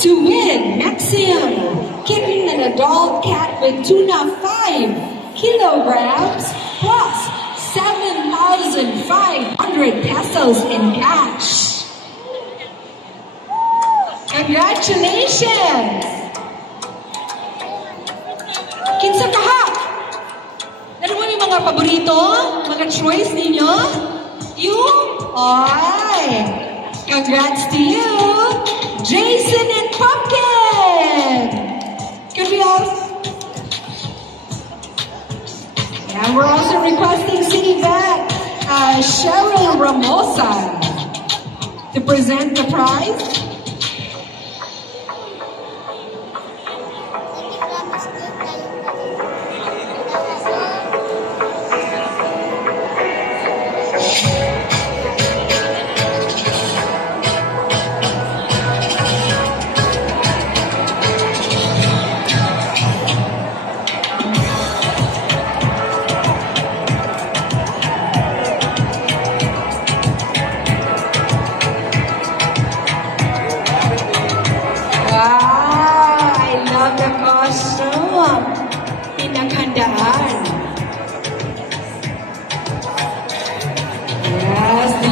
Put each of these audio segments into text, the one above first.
To win, Maxim, kitten and adult cat with tuna 5 kilograms plus 7,500 pesos in cash. Congratulations! Kinsa kaha? Ano mo yung mga paborito? Mga choice ninyo? You? Ay! Congrats to you! Jason and Pumpkin! Could we all... And we're also requesting City Vet Cheryl Ramosa to present the prize.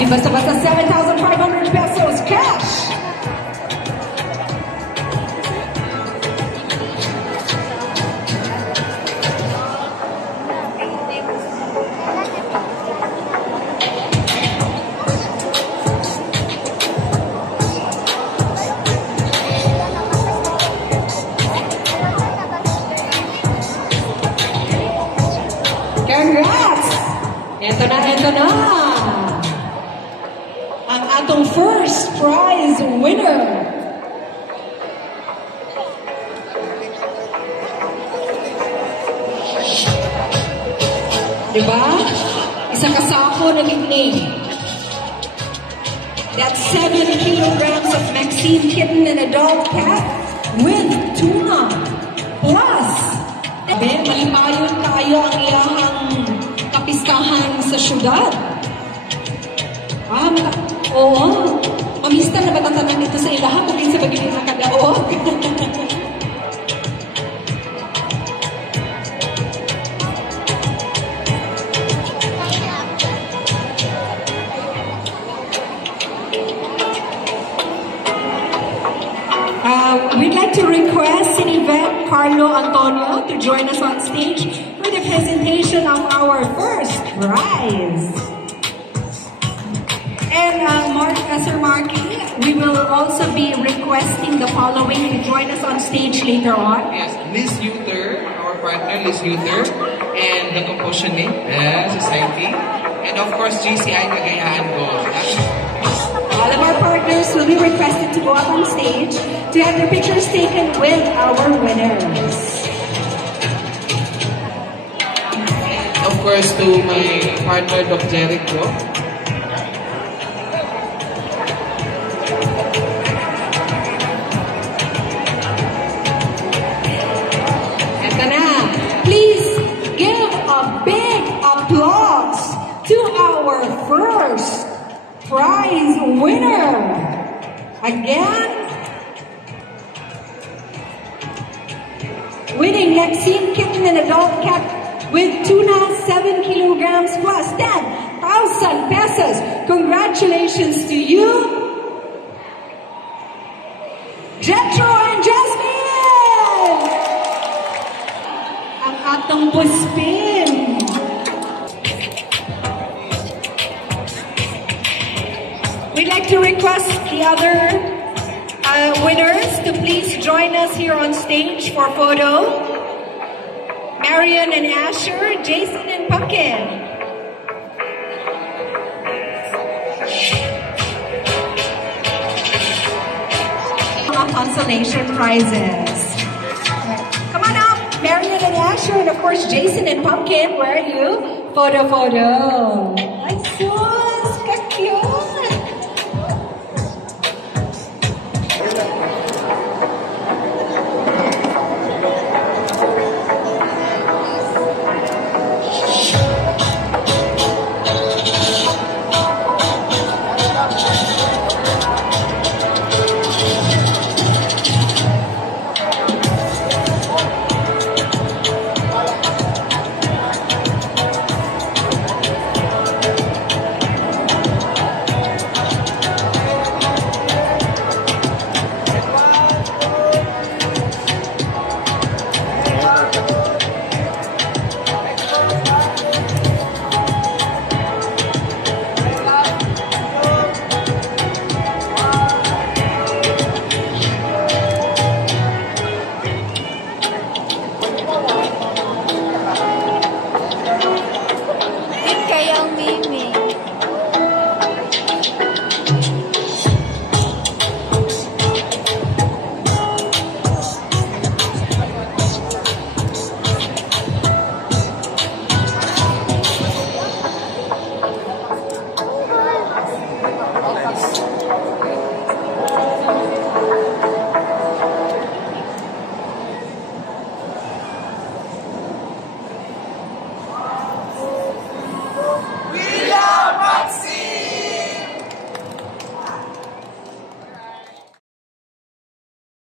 Basta-basta 7,500 pesos cash. Congrats! Ito na. Ang atong first prize winner. Diba? Isa kasako na nickname. That's 7 kilograms of Maxim kitten and adult cat with tuna. Plus, malipayon tayo ang iyahang kapistahan sa syudad. Oo. Mamista na batatanan dito sa ilaha kung sa bagay na kadaog. We'd like to request City Vet Carlo Antonio to join us on stage for the presentation of our first prize. And Sir Marky, we will also be requesting the following to join us on stage later on. Yes, Liz Uther, our partner Liz Uther, and the Compassionate Society, and of course GCI Cagayan Gold. All of our partners will be requested to go up on stage to have their pictures taken with our winners. And of course to my partner Doc Jericho. Please give a big applause to our first prize winner. Again, winning Maxim kitten and adult cat with tuna 7 kilograms plus 10,000 pesos. Congratulations to you, Jetro and Jasmine. Ang atong puspin. We'd like to request the other winners to please join us here on stage for photo. Marian and Asher, Jason and Pumpkin. Consolation prizes. Come on up, Marian and Asher, and of course Jason and Pumpkin. Where are you? Photo. Nice one.